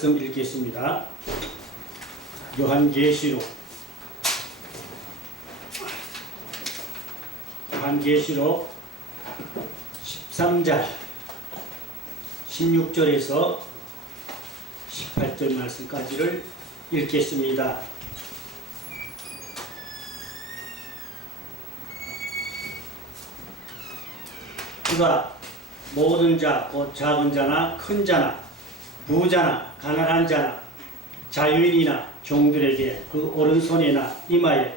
말씀 읽겠습니다. 요한계시록 13장 16절에서 18절 말씀까지를 읽겠습니다. 그가 모든 자, 곧 작은 자나 큰 자나 부자나 가난한 자나 자유인이나 종들에게 그 오른손이나 이마에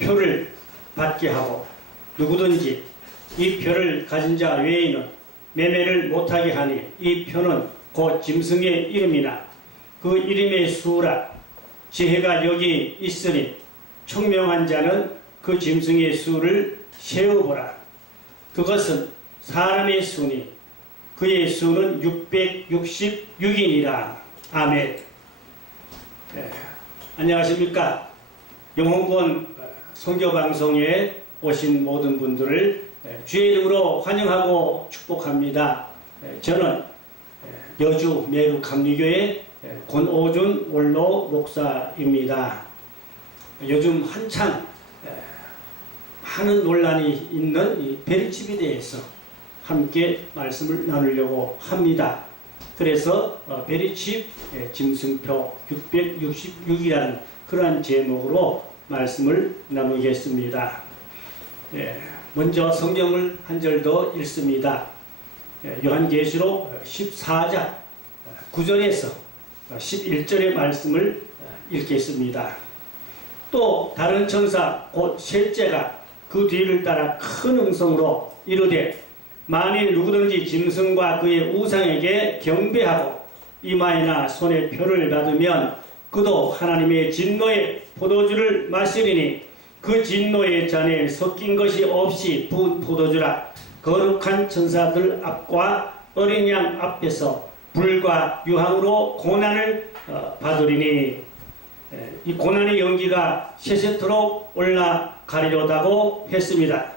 표를 받게 하고 누구든지 이 표를 가진 자 외에는 매매를 못하게 하니 이 표는 곧 짐승의 이름이나 그 이름의 수라. 지혜가 여기 있으니 총명한 자는 그 짐승의 수를 세어보라. 그것은 사람의 수니 그의 수는 666이니라. 아멘. 안녕하십니까. 영혼권 선교방송에 오신 모든 분들을 주의 이름으로 환영하고 축복합니다. 저는 여주 매루 감리교회 권오준 원로 목사입니다. 요즘 한창 많은 논란이 있는 이 베리칩에 대해서 함께 말씀을 나누려고 합니다. 그래서 베리칩 짐승표 666이라는 그러한 제목으로 말씀을 나누겠습니다. 먼저 성경을 한 절 더 읽습니다. 요한계시록 14장 9절에서 11절의 말씀을 읽겠습니다. 또 다른 천사 곧 셋째가 그 뒤를 따라 큰 음성으로 이르되 만일 누구든지 짐승과 그의 우상에게 경배하고 이마에나 손에 표를 받으면 그도 하나님의 진노의 포도주를 마시리니 그 진노의 잔에 섞인 것이 없이 부은 포도주라. 거룩한 천사들 앞과 어린 양 앞에서 불과 유황으로 고난을 받으리니 이 고난의 연기가 세세토록 올라가리로다고 했습니다.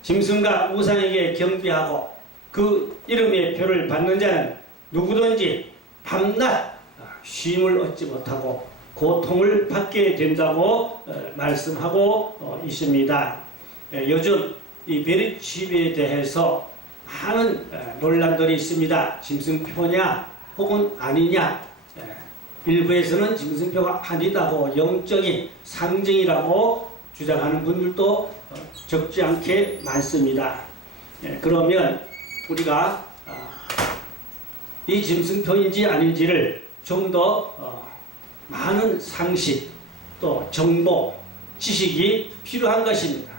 짐승과 우상에게 경배하고 그 이름의 표를 받는 자는 누구든지 밤낮 쉼을 얻지 못하고 고통을 받게 된다고 말씀하고 있습니다. 요즘 이 베리칩에 대해서 많은 논란들이 있습니다. 짐승표냐 혹은 아니냐. 일부에서는 짐승표가 아니다고 영적인 상징이라고 주장하는 분들도 적지 않게 많습니다. 그러면 우리가 이 짐승표인지 아닌지를 좀 더 많은 상식 또 정보, 지식이 필요한 것입니다.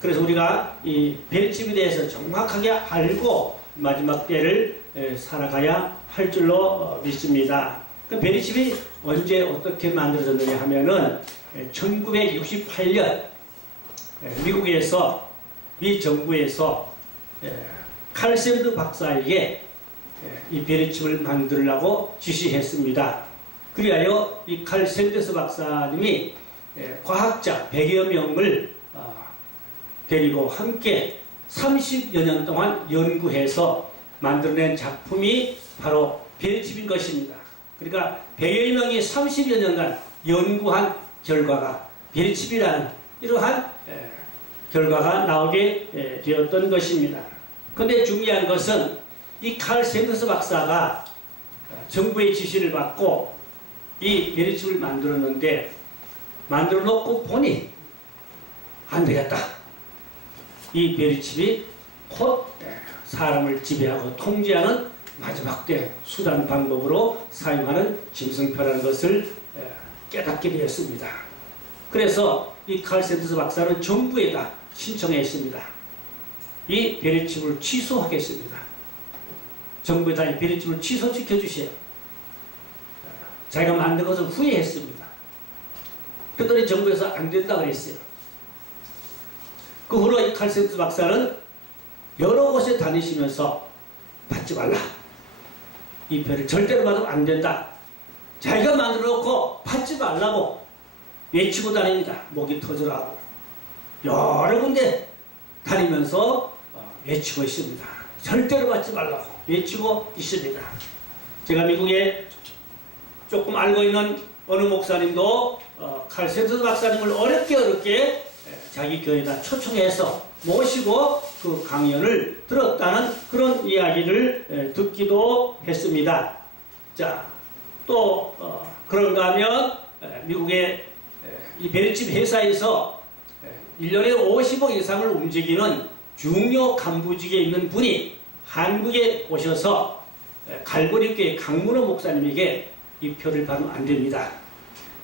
그래서 우리가 이 베리칩에 대해서 정확하게 알고 마지막 때를 살아가야 할 줄로 믿습니다. 그 베리칩이 언제 어떻게 만들어졌느냐 하면은 1968년 미국에서 미 정부에서 칼 샌드 박사에게 이 베리칩을 만들려고 지시했습니다. 그리하여 이 칼 샌드스 박사님이 과학자 100여 명을 데리고 함께 30여 년 동안 연구해서 만들어낸 작품이 바로 베리칩인 것입니다. 그러니까 100여 명이 30여 년간 연구한 결과가 베리칩이라는 이러한 결과가 나오게 되었던 것입니다. 그런데 중요한 것은 이 칼 샌더스 박사가 정부의 지시를 받고 이 베리칩을 만들었는데 만들어 놓고 보니 안 되겠다. 이 베리칩이 곧 사람을 지배하고 통제하는 마지막 때 수단 방법으로 사용하는 짐승표라는 것을 깨닫게 되었습니다. 그래서 이 칼 샌더스 박사는 정부에다 신청했습니다. 이 베리칩을 취소하겠습니다. 정부에다 이 베리칩을 취소시켜 주세요. 자기가 만든 것을 후회했습니다. 그랬더니 정부에서 안 된다고 했어요. 그 후로 이 칼 샌더스 박사는 여러 곳에 다니시면서 받지 말라. 이 표를 절대로 받으면 안 된다. 자기가 만들어 놓고 받지 말라고 외치고 다닙니다. 목이 터져라고. 여러 군데 다니면서 외치고 있습니다. 절대로 받지 말라고 외치고 있습니다. 제가 미국에 조금 알고 있는 어느 목사님도 칼센트 박사님을 어렵게 자기 교회에다 초청해서 모시고 그 강연을 들었다는 그런 이야기를 듣기도 했습니다. 자, 또 그런가 하면 미국의 이 베리칩 회사에서 1년에 50억 이상을 움직이는 중요 간부직에 있는 분이 한국에 오셔서 갈보리교회 강문호 목사님에게 이 표를 받으면 안 됩니다.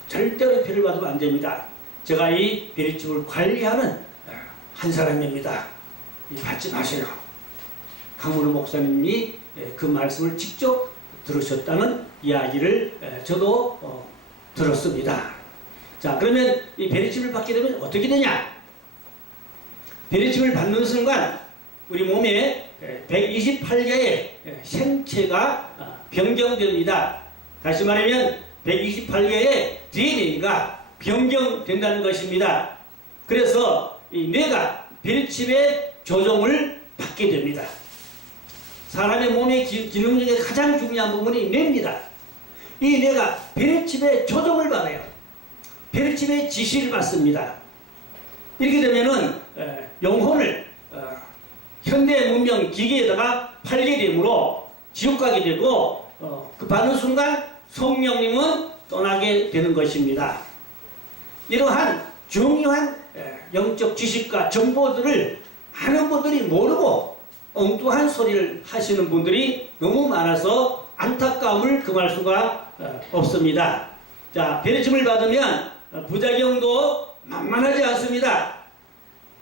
절대로 표를 받으면 안 됩니다. 제가 이 베리칩을 관리하는 한 사람입니다. 받지 마세요. 강문호 목사님이 그 말씀을 직접 들으셨다는 이야기를 저도 들었습니다. 자, 그러면 이 베리칩을 받게 되면 어떻게 되냐? 베리칩을 받는 순간 우리 몸에 128개의 생체가 변경됩니다. 다시 말하면 128개의 DNA가 변경된다는 것입니다. 그래서 이 뇌가 베리칩의 조종을 받게 됩니다. 사람의 몸의 기능 중에 가장 중요한 부분이 뇌입니다. 이 뇌가 베리칩의 조종을 받아요. 베리칩의 지시를 받습니다. 이렇게 되면은 영혼을 현대 문명 기계에다가 팔게 되므로 지옥 가게 되고 그 받는 순간 성령님은 떠나게 되는 것입니다. 이러한 중요한 영적 지식과 정보들을 많은 분들이 모르고 엉뚱한 소리를 하시는 분들이 너무 많아서 안타까움을 금할 수가 없습니다. 자, 베리칩을 받으면 부작용도 만만하지 않습니다.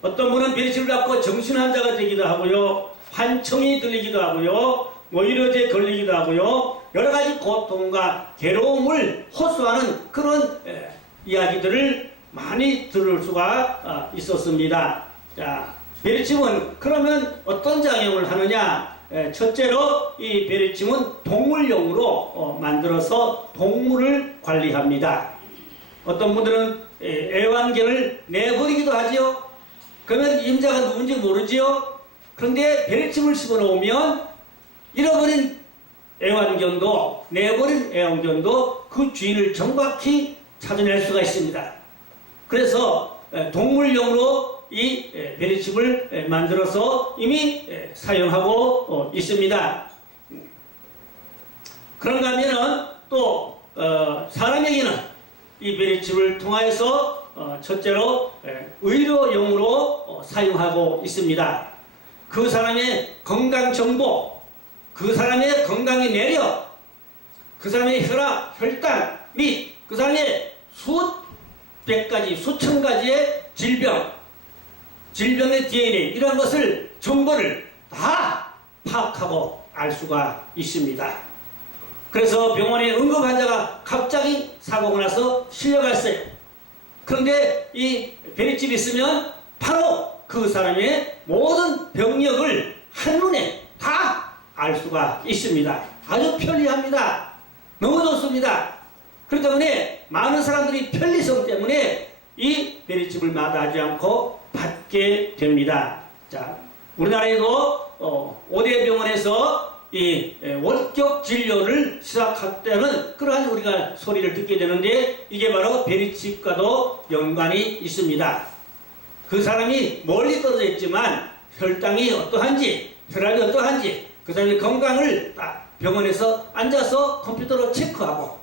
어떤 분은 베리칩을 받고 정신환자가 되기도 하고요, 환청이 들리기도 하고요, 의료제에 걸리기도 하고요, 여러가지 고통과 괴로움을 호소하는 그런 이야기들을 많이 들을 수가 있었습니다. 자, 베리칩은 그러면 어떤 작용을 하느냐? 첫째로 이 베리칩은 동물용으로 만들어서 동물을 관리합니다. 어떤 분들은 애완견을 내버리기도 하지요. 그러면 임자가 누군지 모르지요. 그런데 베리칩을 집어넣으면 잃어버린 애완견도, 내버린 애완견도 그 주인을 정확히 찾아낼 수가 있습니다. 그래서 동물용으로 이 베리칩을 만들어서 이미 사용하고 있습니다. 그런가 하면은 또 사람에게는 이 베리칩을 통하여서 첫째로 의료용으로 사용하고 있습니다. 그 사람의 건강 정보, 그 사람의 건강의 내력, 그 사람의 혈압, 혈당 및 그 사람의 수백 가지, 수천 가지의 질병의 DNA 이런 것을 정보를 다 파악하고 알 수가 있습니다. 그래서 병원에 응급 환자가 갑자기 사고가 나서 실려갔어요. 그런데 이 베리칩이 있으면 바로 그 사람의 모든 병력을 한눈에 다 알 수가 있습니다. 아주 편리합니다. 너무 좋습니다. 그렇기 때문에 많은 사람들이 편리성 때문에 이 베리칩을 마다하지 않고 받게 됩니다. 자, 우리나라에도 5대 병원에서 이 원격 진료를 시작할 때는 그러한 우리가 소리를 듣게 되는데 이게 바로 베리칩과도 연관이 있습니다. 그 사람이 멀리 떨어져 있지만 혈당이 어떠한지, 혈압이 어떠한지 그 사람의 건강을 다 병원에서 앉아서 컴퓨터로 체크하고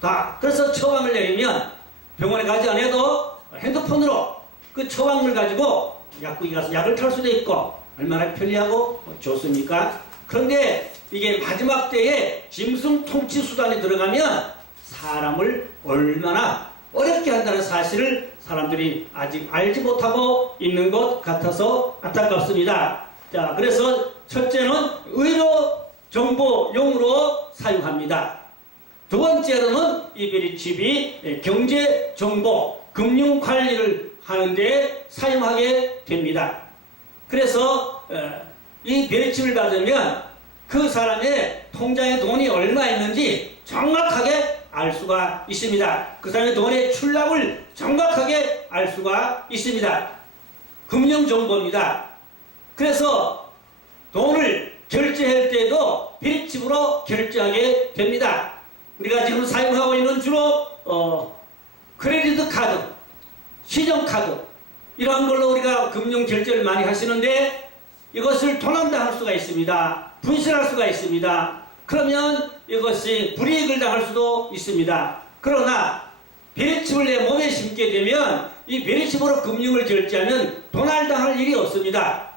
다 그래서 처방을 내리면 병원에 가지 않아도 핸드폰으로 그 처방을 가지고 약국에 가서 약을 탈 수도 있고 얼마나 편리하고 좋습니까? 그런데 이게 마지막 때에 짐승 통치 수단에 들어가면 사람을 얼마나 어렵게 한다는 사실을 사람들이 아직 알지 못하고 있는 것 같아서 안타깝습니다. 자, 그래서 첫째는 의료 정보용으로 사용합니다. 두 번째로는 이 베리칩이 경제 정보, 금융 관리를 하는데 사용하게 됩니다. 그래서 이 베리칩을 받으면 그 사람의 통장에 돈이 얼마 있는지 정확하게 알 수가 있습니다. 그 사람의 돈의 출납을 정확하게 알 수가 있습니다. 금융 정보입니다. 그래서 돈을 결제할 때도 비리칩으로 결제하게 됩니다. 우리가 지금 사용하고 있는 주로 크레디트 카드, 신용카드 이러한 걸로 우리가 금융 결제를 많이 하시는데 이것을 도난당할 수가 있습니다. 분실할 수가 있습니다. 그러면 이것이 불이익을 당할 수도 있습니다. 그러나 비리칩을 내 몸에 심게 되면 이 비리칩으로 금융을 결제하면 도난당할 일이 없습니다.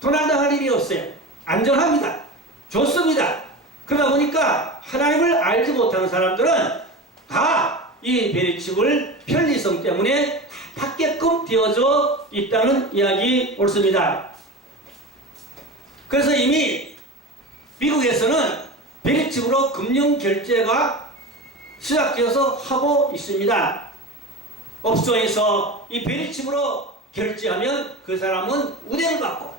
도난당할 일이 없어요. 안전합니다. 좋습니다. 그러다 보니까 하나님을 알지 못하는 사람들은 다 이 비리칩을 편리성 때문에 다 받게끔 되어져 있다는 이야기 옳습니다. 그래서 이미 미국에서는 비리칩으로 금융 결제가 시작되어서 하고 있습니다. 업소에서 이 비리칩으로 결제하면 그 사람은 우대를 받고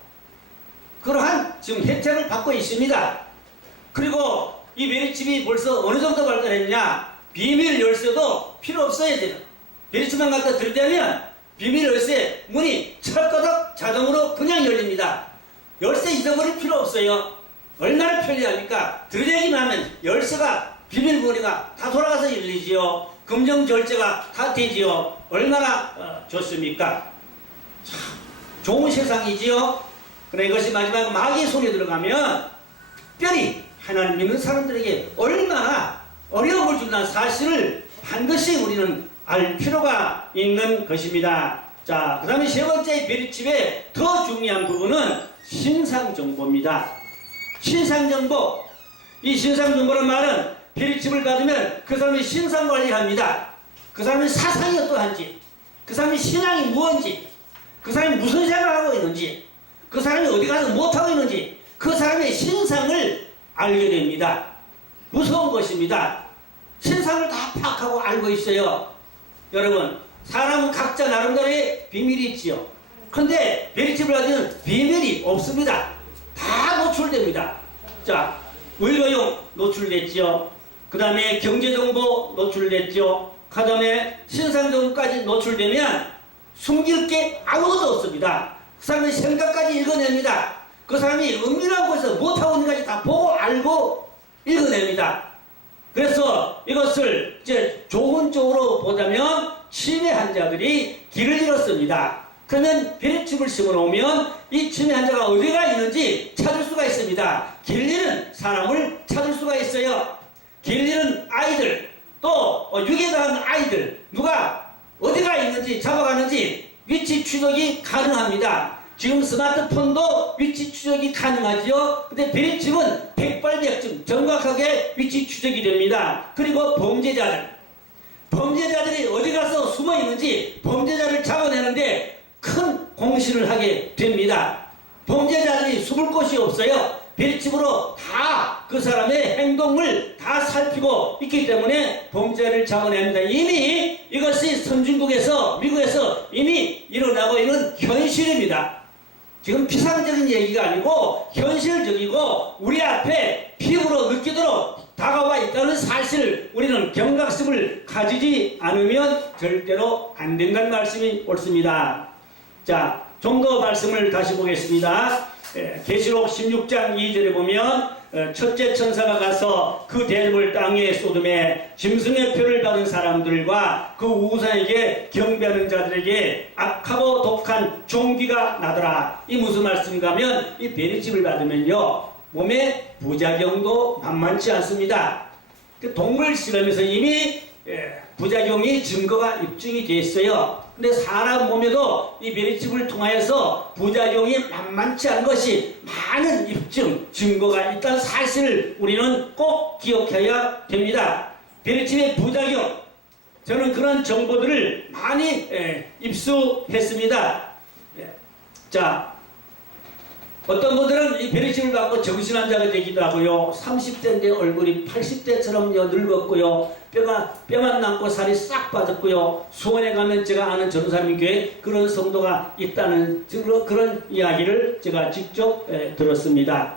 그러한 지금 혜택을 받고 있습니다. 그리고 이 비리칩이 벌써 어느 정도 발달했냐? 비밀 열쇠도 필요 없어야 돼요. 비리칩만 갖다 들이대면 비밀 열쇠 문이 철거덕 자동으로 그냥 열립니다. 열쇠 잊어버릴 필요 없어요. 얼마나 편리합니까? 들이대기만 하면 열쇠가 비밀번호가 다 돌아가서 열리지요. 금융 결제가 다 되지요. 얼마나 좋습니까? 참 좋은 세상이지요. 그래 이것이 마지막 마귀의 손에 들어가면 특별히 하나님 믿는 사람들에게 얼마나 어려움을 준다는 사실을 반드시 우리는 알 필요가 있는 것입니다. 자, 그 다음에 세 번째 비리칩의 더 중요한 부분은 신상정보입니다. 신상정보. 이 신상정보란 말은 비리칩을 받으면 그 사람의 신상관리합니다. 그 사람의 사상이 어떠한지, 그 사람의 신앙이 무엇인지, 그 사람이 무슨 생각을 하고 있는지, 그 사람이 어디 가서 못하고 있는지 그 사람의 신상을 알게 됩니다. 무서운 것입니다. 신상을 다 파악하고 알고 있어요. 여러분, 사람은 각자 나름대로의 비밀이 있지요. 그런데 비리칩을 하기는 비밀이 없습니다. 다 노출됩니다. 자, 의료용 노출됐지요. 그 다음에 경제정보 노출됐죠. 그 다음에 신상정보까지 노출되면 숨길 게 아무것도 없습니다. 그 사람의 생각까지 읽어냅니다. 그 사람이 은밀한 곳에서 못하고 있는 것까지 다 보고 알고 읽어냅니다. 그래서 이것을 이제 좋은 쪽으로 보자면 치매 환자들이 길을 잃었습니다. 그러면 비리칩을 심어놓으면 이 치매 환자가 어디가 있는지 찾을 수가 있습니다. 길 잃은 사람을 찾을 수가 있어요. 길 잃은 아이들, 또 유괴당한 아이들, 누가 어디가 있는지 잡아가는지 위치 추적이 가능합니다. 지금 스마트폰도 위치 추적이 가능하지요. 근데 비리칩은 백발백중 정확하게 위치 추적이 됩니다. 그리고 범죄자들이 어디 가서 숨어 있는지 범죄자를 잡아내는데 큰 공신을 하게 됩니다. 범죄자들이 숨을 곳이 없어요. 비리칩으로 다 그 사람의 행동을 다 살피고 있기 때문에 범죄를 잡아냅니다. 이미 이것이 선진국에서 미국에서 이미 일어나고 있는 현실입니다. 지금 피상적인 얘기가 아니고 현실적이고 우리 앞에 피부로 느끼도록 다가와 있다는 사실을 우리는 경각심을 가지지 않으면 절대로 안 된다는 말씀이 옳습니다. 자, 좀 더 말씀을 다시 보겠습니다. 계시록 16장 2절에 보면 첫째 천사가 가서 그 대접을 땅에 쏟음에 짐승의 표를 받은 사람들과 그 우상에게 경배하는 자들에게 악하고 독한 종기가 나더라. 이 무슨 말씀인가 하면 이 비리칩을 받으면요 몸에 부작용도 만만치 않습니다. 동물 실험에서 이미 부작용이 증거가 입증이 됐어요. 근데 사람 몸에도 이 비리칩을 통하여서 부작용이 만만치 않은 것이 많은 입증, 증거가 있다는 사실을 우리는 꼭 기억해야 됩니다. 비리칩의 부작용, 저는 그런 정보들을 많이 입수했습니다. 자, 어떤 분들은 이 비리칩을 받고 정신환자가 되기도 하고요. 30대인데 얼굴이 80대처럼 늙었고요. 뼈만 남고 살이 싹 빠졌고요. 수원에 가면 제가 아는 전사님 교회 그런 성도가 있다는 그런 이야기를 제가 직접 들었습니다.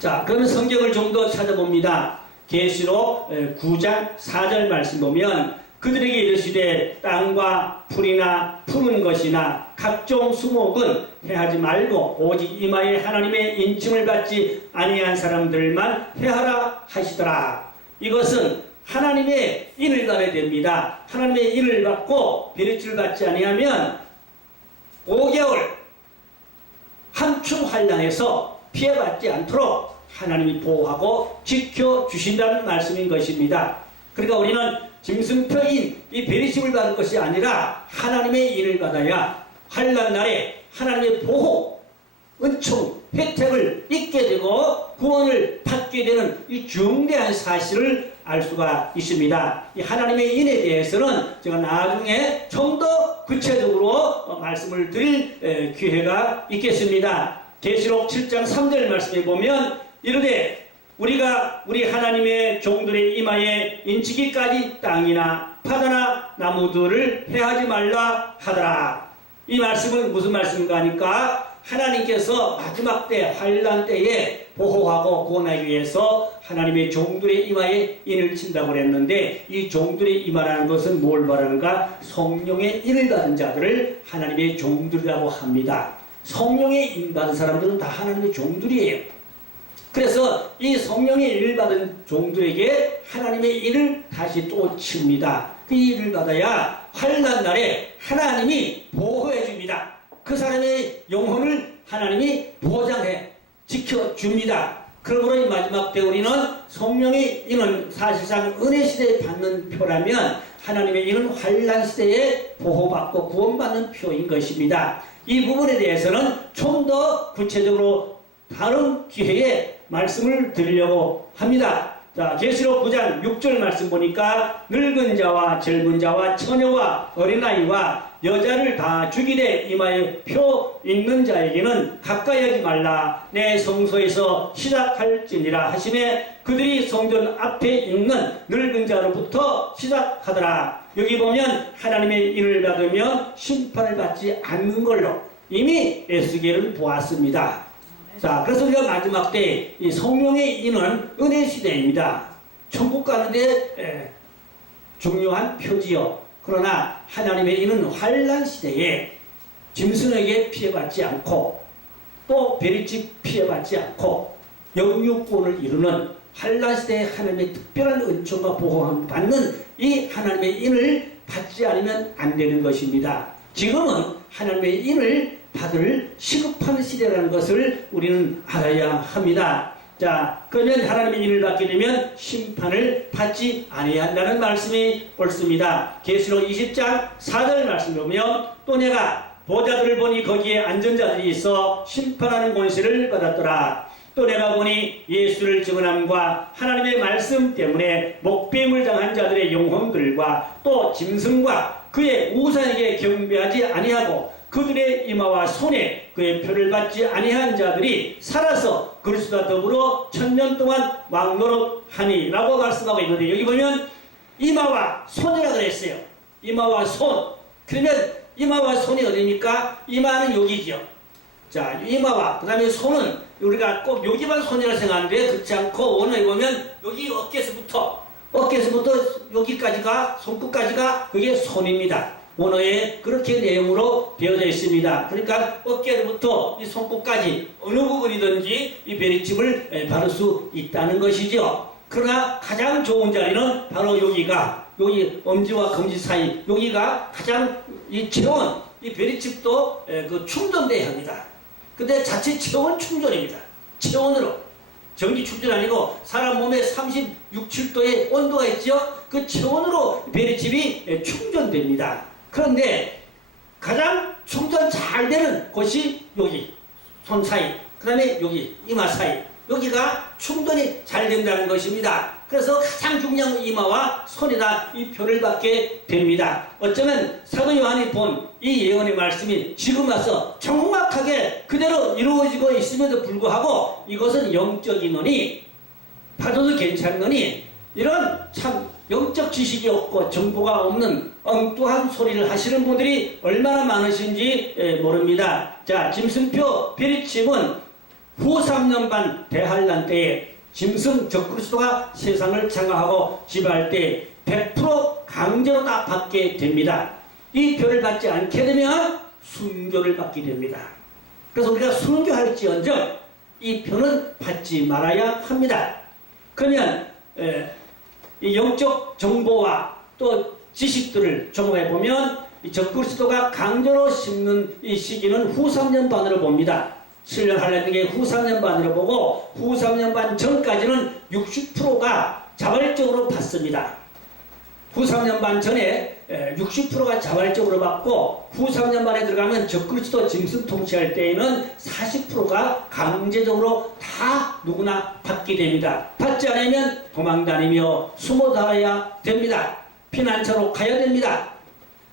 자, 그러면 성경을 좀 더 찾아봅니다. 계시록 9장 4절 말씀 보면 그들에게 이르시되 땅과 풀이나 푸른 것이나 각종 수목은 해하지 말고 오직 이마에 하나님의 인침을 받지 아니한 사람들만 해하라 하시더라. 이것은 하나님의 인을 받아야 됩니다. 하나님의 인을 받고 베리치를 받지 아니하면 5개월 한충 환난에서 피해받지 않도록 하나님이 보호하고 지켜주신다는 말씀인 것입니다. 그러니까 우리는 짐승표인 이 베리심을 받을 것이 아니라 하나님의 인을 받아야 환난날에 하나님의 보호, 은총, 혜택을 잊게 되고 구원을 받게 되는 이 중대한 사실을 알 수가 있습니다. 이 하나님의 인에 대해서는 제가 나중에 좀 더 구체적으로 말씀을 드릴 기회가 있겠습니다. 계시록 7장 3절 말씀에 보면 이르되 우리가 우리 하나님의 종들의 이마에 인치기까지 땅이나 바다나 나무들을 해하지 말라 하더라. 이 말씀은 무슨 말씀인가 하니까 하나님께서 마지막 때 환난 때에 보호하고 구원하기 위해서 하나님의 종들의 이마에 인을 친다고 그랬는데 이 종들의 이마라는 것은 뭘 말하는가? 성령의 인을 받은 자들을 하나님의 종들이라고 합니다. 성령의 인 받은 사람들은 다 하나님의 종들이에요. 그래서 이 성령의 인을 받은 종들에게 하나님의 인을 다시 또 칩니다. 그 인을 받아야 환난 날에 하나님이 보호해 줍니다. 그 사람의 영혼을 하나님이 보장해 지켜줍니다. 그러므로 이 마지막 때 우리는 성령의 인은 사실상 은혜 시대에 받는 표라면 하나님의 인은 환난 시대에 보호받고 구원받는 표인 것입니다. 이 부분에 대해서는 좀 더 구체적으로 다른 기회에 말씀을 드리려고 합니다. 자, 계시록 9장 6절 말씀 보니까 늙은 자와 젊은 자와 처녀와 어린아이와 여자를 다 죽이되 이마에 표 있는 자에게는 가까이 하지 말라. 내 성소에서 시작할지니라 하시매 그들이 성전 앞에 있는 늙은 자로부터 시작하더라. 여기 보면 하나님의 인을 받으면 심판을 받지 않는 걸로 이미 에스겔은 보았습니다. 자, 그래서 우리가 마지막 때 이 성령의 인은 은혜 시대입니다. 천국 가는데 중요한 표지요. 그러나 하나님의 인은 환난 시대에 짐승에게 피해받지 않고 또 베리집 피해받지 않고 영육권을 이루는 환난 시대에 하나님의 특별한 은총과 보호함을 받는 이 하나님의 인을 받지 않으면 안 되는 것입니다. 지금은 하나님의 인을 받을 시급한 시대라는 것을 우리는 알아야 합니다. 자, 그러면 하나님의 인을 받게 되면 심판을 받지 아니한다는 말씀이 옳습니다. 계시록 20장 4절 말씀 보면 또 내가 보좌들을 보니 거기에 앉은 자들이 있어 심판하는 권세를 받았더라. 또 내가 보니 예수를 증언함과 하나님의 말씀 때문에 목배임을 당한 자들의 영혼들과 또 짐승과 그의 우상에게 경배하지 아니하고 그들의 이마와 손에 그의 표를 받지 아니한 자들이 살아서 그리스도와 더불어 1000년 동안 왕노릇하니 라고 말씀하고 있는데 여기 보면 이마와 손이라고 그랬어요. 이마와 손. 그러면 이마와 손이 어디입니까? 이마는 여기죠. 자, 이마와 그 다음에 손은 우리가 꼭 여기만 손이라 생각하는데 그렇지 않고 원어에 보면 여기 어깨에서부터 여기까지가 손끝까지가 그게 손입니다. 원어에 그렇게 내용으로 되어져 있습니다. 그러니까 어깨로부터 이 손끝까지 어느 부분이든지 이 베리칩을 받을 수 있다는 것이죠. 그러나 가장 좋은 자리는 바로 여기가 여기 엄지와 검지 사이 여기가 가장 이 체온 이 베리칩도 그 충전돼야 합니다. 근데 자체 체온 충전입니다. 체온으로 전기 충전 아니고 사람 몸에 36, 7도의 온도가 있죠. 그 체온으로 베리칩이 충전됩니다. 그런데 가장 충전 잘 되는 곳이 여기 손 사이 그 다음에 여기 이마 사이 여기가 충전이 잘 된다는 것입니다. 그래서 가장 중요한 이마와 손에다 이 표를 받게 됩니다. 어쩌면 사도 요한이 본 이 예언의 말씀이 지금 와서 정확하게 그대로 이루어지고 있음에도 불구하고 이것은 영적이노니 받아도 괜찮으니 이런 참 영적 지식이 없고 정보가 없는 엉뚱한 소리를 하시는 분들이 얼마나 많으신지 모릅니다. 자, 짐승표 베리칩은 후 3년 반 대환란 때에 짐승 적그리스도가 세상을 장악하고 지배할 때 100% 강제로 다 받게 됩니다. 이 표를 받지 않게 되면 순교를 받게 됩니다. 그래서 우리가 순교할지언정 이 표는 받지 말아야 합니다. 그러면 이 영적 정보와 또 지식들을 종합해 보면 적그리스도가 강제로 심는 이 시기는 후 3년 반으로 봅니다. 7년 할례 게 후 3년 반으로 보고 후 3년 반 전까지는 60%가 자발적으로 받습니다. 후 3년 반 전에 60%가 자발적으로 받고 후 3년 만에 들어가면 적그리스도 짐승 통치할 때에는 40%가 강제적으로 다 누구나 받게 됩니다. 받지 않으면 도망다니며 숨어 다녀야 됩니다. 피난처로 가야 됩니다.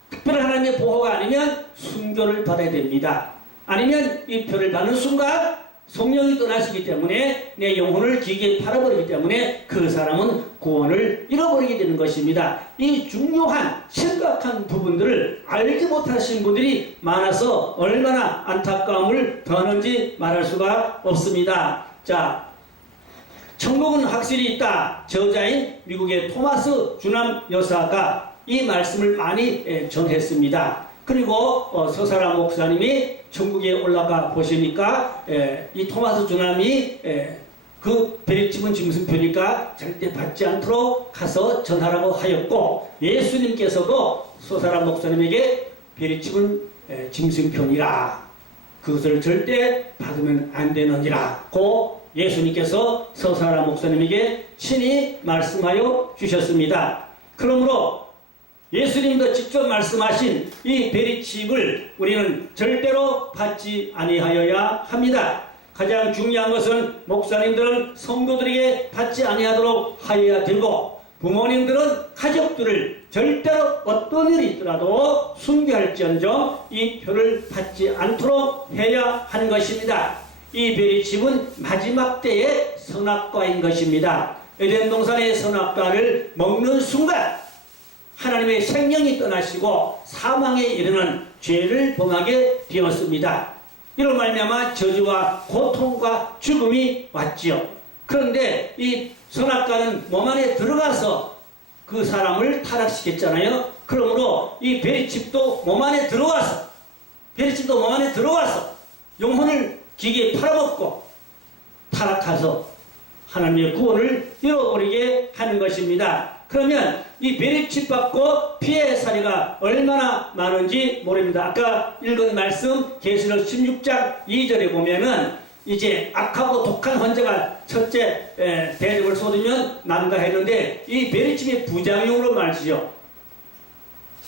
특별한 하나님의 보호가 아니면 순교를 받아야 됩니다. 아니면 이 표를 받는 순간 성령이 떠나시기 때문에 내 영혼을 기계에 팔아버리기 때문에 그 사람은 구원을 잃어버리게 되는 것입니다. 이 중요한 심각한 부분들을 알지 못하신 분들이 많아서 얼마나 안타까움을 더하는지 말할 수가 없습니다. 자, 천국은 확실히 있다. 저자인 미국의 토마스 주남 여사가 이 말씀을 많이 전했습니다. 그리고 서사라 목사님이 천국에 올라가 보시니까 이 토마스 주남이 그 베리집은 짐승표니까 절대 받지 않도록 가서 전하라고 하였고, 예수님께서도 서사라 목사님에게 베리집은 짐승표니라, 그것을 절대 받으면 안 되느니라 고 예수님께서 서사라 목사님에게 친히 말씀하여 주셨습니다. 그러므로 예수님도 직접 말씀하신 이 베리칩을 우리는 절대로 받지 아니하여야 합니다. 가장 중요한 것은 목사님들은 성도들에게 받지 아니하도록 하여야 되고, 부모님들은 가족들을 절대로 어떤 일이 있더라도 순교할지언정 이 표를 받지 않도록 해야 하는 것입니다. 이 베리칩은 마지막 때의 선악과인 것입니다. 에덴 동산의 선악과를 먹는 순간 하나님의 생명이 떠나시고 사망에 이르는 죄를 범하게 되었습니다. 이로 말미암아 저주와 고통과 죽음이 왔지요. 그런데 이 선악과는 몸 안에 들어가서 그 사람을 타락시켰잖아요. 그러므로 이 베리칩도 몸 안에 들어와서 영혼을 기계에 팔아먹고 타락해서 하나님의 구원을 잃어버리게 하는 것입니다. 그러면 이 베리칩 받고 피해 사례가 얼마나 많은지 모릅니다. 아까 읽은 말씀 계시록 16장 2절에 보면은 이제 악하고 독한 환자가 첫째 대접을 쏟으면 난다 했는데, 이 베리칩의 부작용으로 말이죠.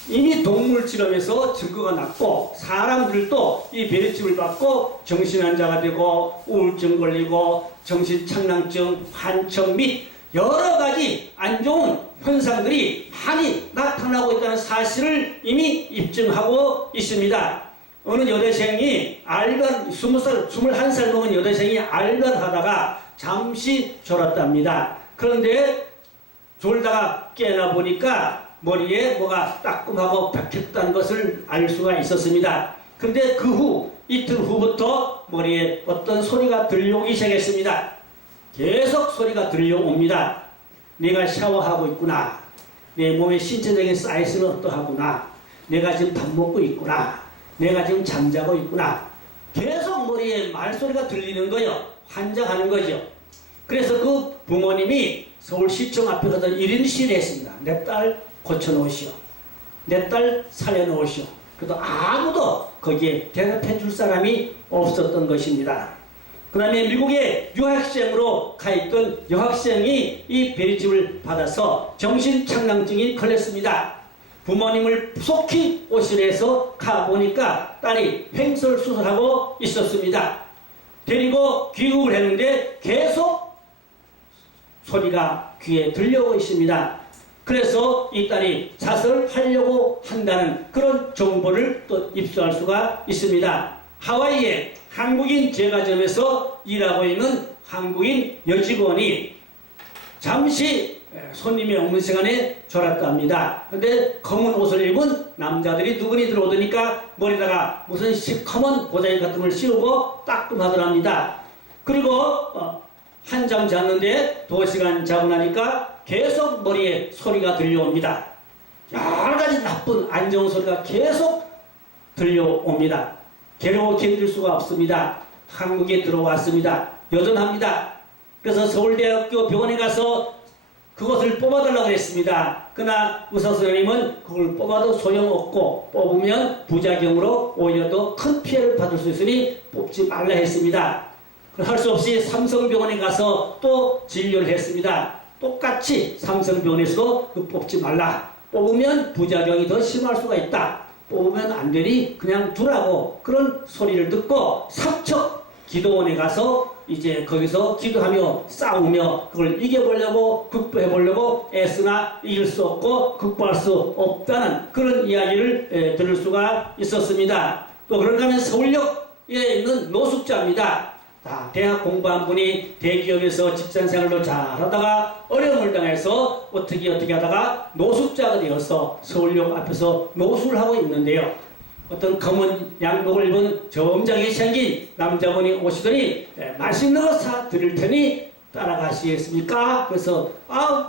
이미 동물치료에서 증거가 났고 사람들도 이 베리칩을 받고 정신환자가 되고 우울증 걸리고 정신착란증, 환청 및 여러 가지 안 좋은 현상들이 많이 나타나고 있다는 사실을 이미 입증하고 있습니다. 어느 여대생이 21살 먹은 여대생이 알바를 하다가 잠시 졸았답니다. 그런데 졸다가 깨나 보니까 머리에 뭐가 따끔하고 박혔다는 것을 알 수가 있었습니다. 그런데 그 후 이틀 후부터 머리에 어떤 소리가 들려오기 시작했습니다. 계속 소리가 들려옵니다. 내가 샤워하고 있구나. 내 몸의 신체적인 사이즈는 어떠하구나. 내가 지금 밥 먹고 있구나. 내가 지금 잠자고 있구나. 계속 머리에 말소리가 들리는 거요. 환장하는 거죠. 그래서 그 부모님이 서울시청 앞에 가서 1인 시위를 했습니다. 내 딸 고쳐놓으시오. 내 딸 살려놓으시오. 그래도 아무도 거기에 대답해 줄 사람이 없었던 것입니다. 그 다음에 미국에 유학생으로 가있던 여학생이 이 베리칩을 받아서 정신착란증이 걸렸습니다. 부모님을 속히 오시려 해서 가보니까 딸이 횡설수설하고 있었습니다. 데리고 귀국을 했는데 계속 소리가 귀에 들려오고 있습니다. 그래서 이 딸이 자살하려고 한다는 그런 정보를 또 입수할 수가 있습니다. 하와이에 한국인 제과점에서 일하고 있는 한국인 여직원이 잠시 손님이 없는 시간에 졸았답니다. 근데 검은 옷을 입은 남자들이 두 분이 들어오더니까 머리다가 무슨 시커먼 보자기 같은 걸 씌우고 따끔하더랍니다. 그리고 한잠 잤는데 2시간 자고 나니까 계속 머리에 소리가 들려옵니다. 여러 가지 나쁜 안정 소리가 계속 들려옵니다. 괴로워 견딜 수가 없습니다. 한국에 들어왔습니다. 여전합니다. 그래서 서울대학교 병원에 가서 그것을 뽑아달라고 했습니다. 그러나 의사 선생님은 그걸 뽑아도 소용없고 뽑으면 부작용으로 오히려 더 큰 피해를 받을 수 있으니 뽑지 말라 했습니다. 할 수 없이 삼성병원에 가서 또 진료를 했습니다. 똑같이 삼성병원에서도 그 뽑지 말라. 뽑으면 부작용이 더 심할 수가 있다. 뽑으면 안 되니 그냥 두라고 그런 소리를 듣고 삼척 기도원에 가서 이제 거기서 기도하며 싸우며 그걸 이겨보려고 극복해보려고 애쓰나 이길 수 없고 극복할 수 없다는 그런 이야기를 들을 수가 있었습니다. 또 그런가 하면 서울역에 있는 노숙자입니다. 대학 공부한 분이 대기업에서 직장생활도 잘하다가 어려움을 당해서 어떻게 하다가 노숙자가 되어서 서울역 앞에서 노숙을 하고 있는데요. 어떤 검은 양복을 입은 점잖게 생긴 남자분이 오시더니 맛있는 거 사드릴 테니 따라가시겠습니까? 그래서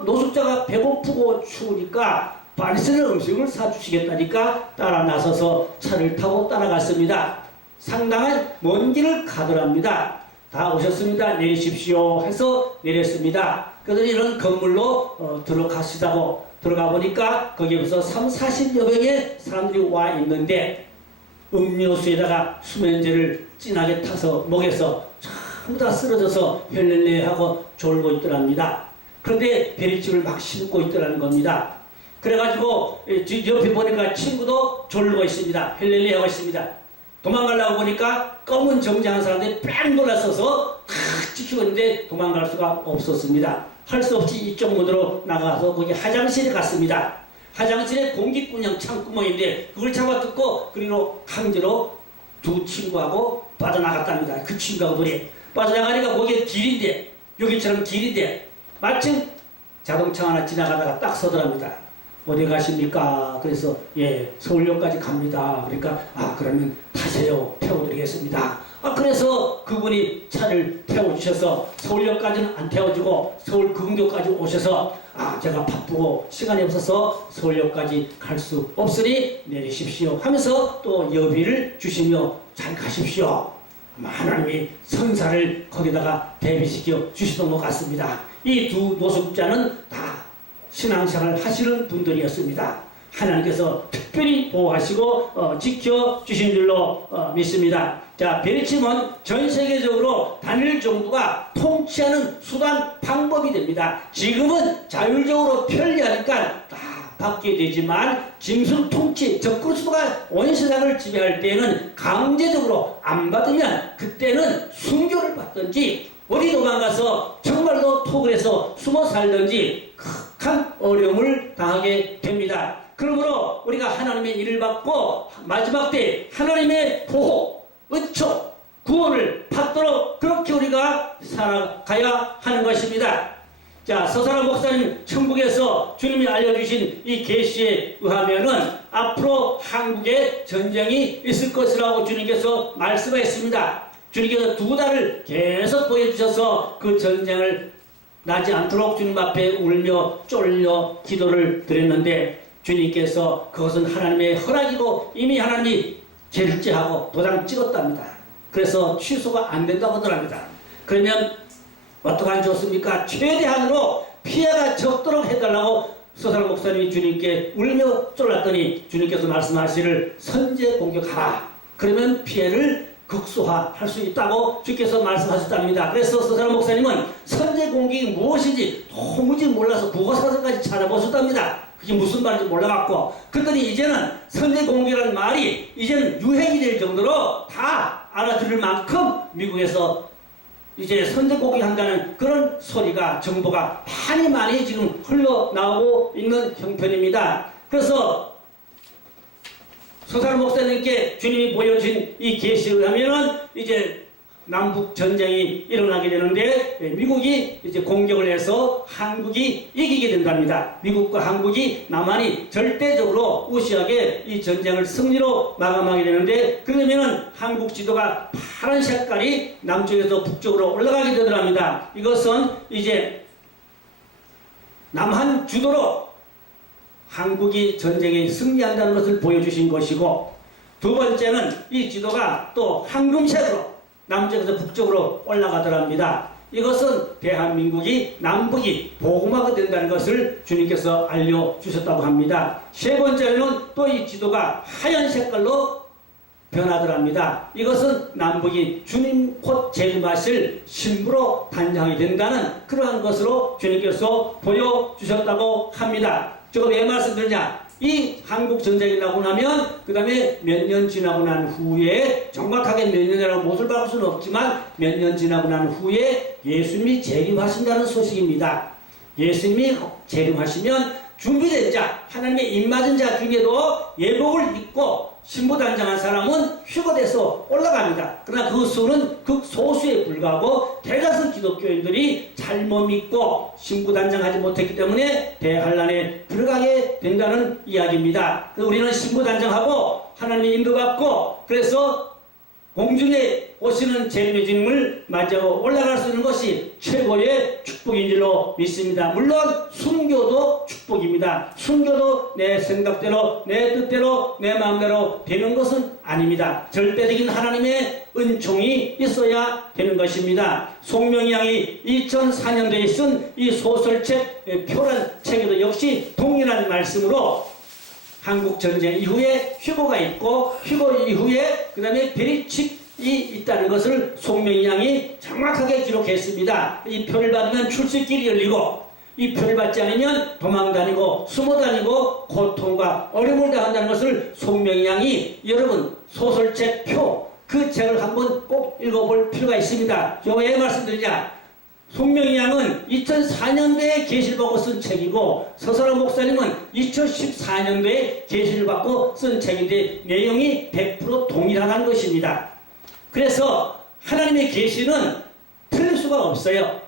노숙자가 배고프고 추우니까 맛있는 음식을 사주시겠다니까 따라 나서서 차를 타고 따라갔습니다. 상당한 먼 길을 가더랍니다. 다 오셨습니다. 내리십시오 해서 내렸습니다. 그래서 이런 건물로 들어가시다고 들어가 보니까 거기에 벌써 40여 명의 사람들이 와 있는데 음료수에다가 수면제를 진하게 타서 목에서 전부 다 쓰러져서 헬렐레하고 졸고 있더랍니다. 그런데 베리집을 막 심고 있더라는 겁니다. 그래가지고 옆에 보니까 친구도 졸고 있습니다. 헬렐레하고 있습니다. 도망가려고 보니까 검은 정장한 사람들이 뺑 돌아서서 탁 지키고 있는데 도망갈 수가 없었습니다. 할 수 없이 이쪽 문으로 나가서 거기 화장실에 갔습니다. 화장실에 공기꾼형 창구멍인데 그걸 잡아뜯고 그리고 강제로 두 친구하고 빠져나갔답니다. 그 친구하고 둘이 빠져나가니까 거기에 길인데 여기처럼 길인데 마침 자동차 하나 지나가다가 딱 서더랍니다. 어디 가십니까? 그래서 서울역까지 갑니다. 그러니까 그러면 타세요. 태워드리겠습니다. 그래서 그분이 차를 태워주셔서 서울역까지는 안 태워주고 서울 근교까지 오셔서 제가 바쁘고 시간이 없어서 서울역까지 갈 수 없으니 내리십시오 하면서 또 여비를 주시며 잘 가십시오. 하나님이 선사를 거기다가 대비시켜 주시던 것 같습니다. 이 두 노숙자는 다 신앙생활 하시는 분들이었습니다. 하나님께서 특별히 보호하시고 지켜주신 줄로 믿습니다. 자, 베리침은 전 세계적으로 단일 정부가 통치하는 수단 방법이 됩니다. 지금은 자율적으로 편리하니까 다 받게 되지만 짐승 통치 적그리스도가 온 세상을 지배할 때에는 강제적으로 안 받으면 그때는 순교를 받든지 어디 도망가서 정말로 토굴에서 숨어 살든지 극한 어려움을 당하게 됩니다. 그러므로 우리가 하나님의 일을 받고 마지막 때 하나님의 보호, 은총, 구원을 받도록 그렇게 우리가 살아가야 하는 것입니다. 자, 서사람 목사님 천국에서 주님이 알려주신 이 계시에 의하면은 앞으로 한국에 전쟁이 있을 것이라고 주님께서 말씀하셨습니다. 주님께서 2달을 계속 보여주셔서 그 전쟁을 나지 않도록 주님 앞에 울며 쫄려 기도를 드렸는데 주님께서 그것은 하나님의 허락이고 이미 하나님이 결제하고 도장 찍었답니다. 그래서 취소가 안 된다고 하더랍니다. 그러면 어떻게 하면 좋습니까? 최대한으로 피해가 적도록 해달라고 서사람 목사님이 주님께 울며 쫄랐더니 주님께서 말씀하시기를 선제 공격하라. 그러면 피해를 극소화할 수 있다고 주께서 말씀하셨답니다. 그래서 서사람 목사님은 선제 공격이 무엇인지 도무지 몰라서 국어사전까지 찾아보셨답니다. 그게 무슨 말인지 몰라갖고 그랬더니 이제는 선제 공격이라는 말이 이제는 유행이 될 정도로 다 알아들을 만큼 미국에서 이제 선제 공격한다는 그런 소리가 정보가 많이 지금 흘러나오고 있는 형편입니다. 그래서 서사람 목사님께 주님이 보여준 이 계시를 하면은 이제 남북 전쟁이 일어나게 되는데 미국이 이제 공격을 해서 한국이 이기게 된답니다. 미국과 한국이 남한이 절대적으로 우시하게 이 전쟁을 승리로 마감하게 되는데 그러면은 한국 지도가 파란 색깔이 남쪽에서 북쪽으로 올라가게 되더랍니다. 이것은 이제 남한 주도로 한국이 전쟁에 승리한다는 것을 보여주신 것이고, 두 번째는 이 지도가 또 황금색으로 남쪽에서 북쪽으로 올라가더랍니다. 이것은 대한민국이 남북이 복음화가 된다는 것을 주님께서 알려주셨다고 합니다. 세 번째는 또 이 지도가 하얀 색깔로 변하더랍니다. 이것은 남북이 주님 곧 재림하실 신부로 단장이 된다는 그러한 것으로 주님께서 보여주셨다고 합니다. 제가 왜 말씀드리냐? 이 한국 전쟁이 나고 나면 그 다음에 몇 년 지나고 난 후에, 정확하게 몇 년이라고 못을 박을 수는 없지만 몇 년 지나고 난 후에 예수님이 재림하신다는 소식입니다. 예수님이 재림하시면 준비된 자, 하나님의 입맞은 자 중에도 예복을 입고 신부단장한 사람은 휴거돼서 올라갑니다. 그러나 그 수는 극소수에 불과하고 대다수 기독교인들이 잘못 믿고 신부단장하지 못했기 때문에 대환란에 들어가게 된다는 이야기입니다. 우리는 신부단장하고 하나님의 인도받고 그래서 공중에 오시는 재림의 주님을 맞이하고 올라갈 수 있는 것이 최고의 축복인 줄로 믿습니다. 물론 순교도 축복입니다. 순교도 내 생각대로, 내 뜻대로, 내 마음대로 되는 것은 아닙니다. 절대적인 하나님의 은총이 있어야 되는 것입니다. 송명희 양이 2004년도에 쓴 이 소설책 표란 책에도 역시 동일한 말씀으로 한국 전쟁 이후에 휴거가 있고 휴거 이후에 그 다음에 베리칩이 있다는 것을 송명희 양이 정확하게 기록했습니다. 이 표를 받으면 출세길이 열리고 이 표를 받지 않으면 도망다니고 숨어다니고 고통과 어려움을 당한다는 것을 송명희 양이 여러분 소설책 표 그 책을 한번 꼭 읽어볼 필요가 있습니다. 저 왜 말씀드리냐? 송명희 양은 2004년도에 계시를 받고 쓴 책이고 서설한 목사님은 2014년도에 계시를 받고 쓴 책인데 내용이 100% 동일한 것입니다. 그래서 하나님의 계시는 틀릴 수가 없어요.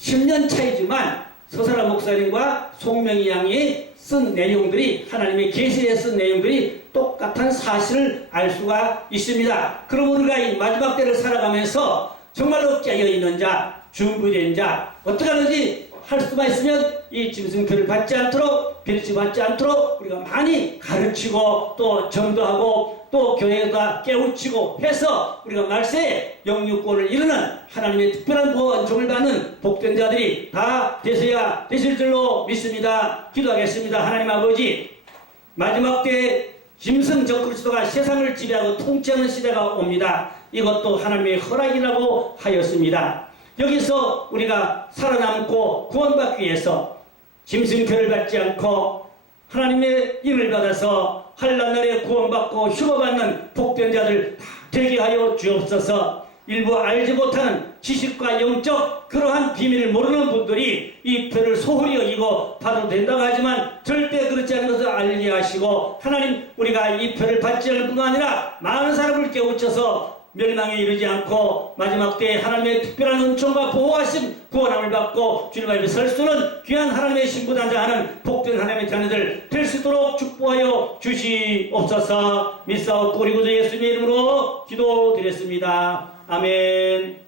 10년 차이지만 서설한 목사님과 송명희 양이 쓴 내용들이 하나님의 계시에 쓴 내용들이 똑같은 사실을 알 수가 있습니다. 그럼 우리가 이 마지막 때를 살아가면서 정말로 깨어있는 자, 준비된 자, 어떻게 하는지 할 수만 있으면 이 짐승표를 받지 않도록, 비리치 받지 않도록 우리가 많이 가르치고 또 전도하고 또 교회가 깨우치고 해서 우리가 말세에 영유권을 이루는 하나님의 특별한 보호원종을 받는 복된 자들이 다 되실 줄로 믿습니다. 기도하겠습니다. 하나님 아버지, 마지막 때에 짐승 적그리스도가 세상을 지배하고 통치하는 시대가 옵니다. 이것도 하나님의 허락이라고 하였습니다. 여기서 우리가 살아남고 구원받기 위해서 짐승표를 받지 않고 하나님의 인을 받아서 한란날에 구원받고 휴거받는 복된 자들 다 되게 하여 주옵소서. 일부 알지 못하는 지식과 영적 그러한 비밀을 모르는 분들이 이 표를 소홀히 여기고 받아도 된다고 하지만 절대 그렇지 않은 것을 알게 하시고 하나님 우리가 이 표를 받지 않을 뿐만 아니라 많은 사람을 깨우쳐서 멸망에 이르지 않고 마지막 때에 하나님의 특별한 은총과 보호하심 구원함을 받고 주님 앞에 설 수는 귀한 하나님의 신부단장하는 복된 하나님의 자녀들 될 수 있도록 축복하여 주시옵소서. 믿사옵고 우리 구주 예수님의 이름으로 기도드렸습니다. 아멘.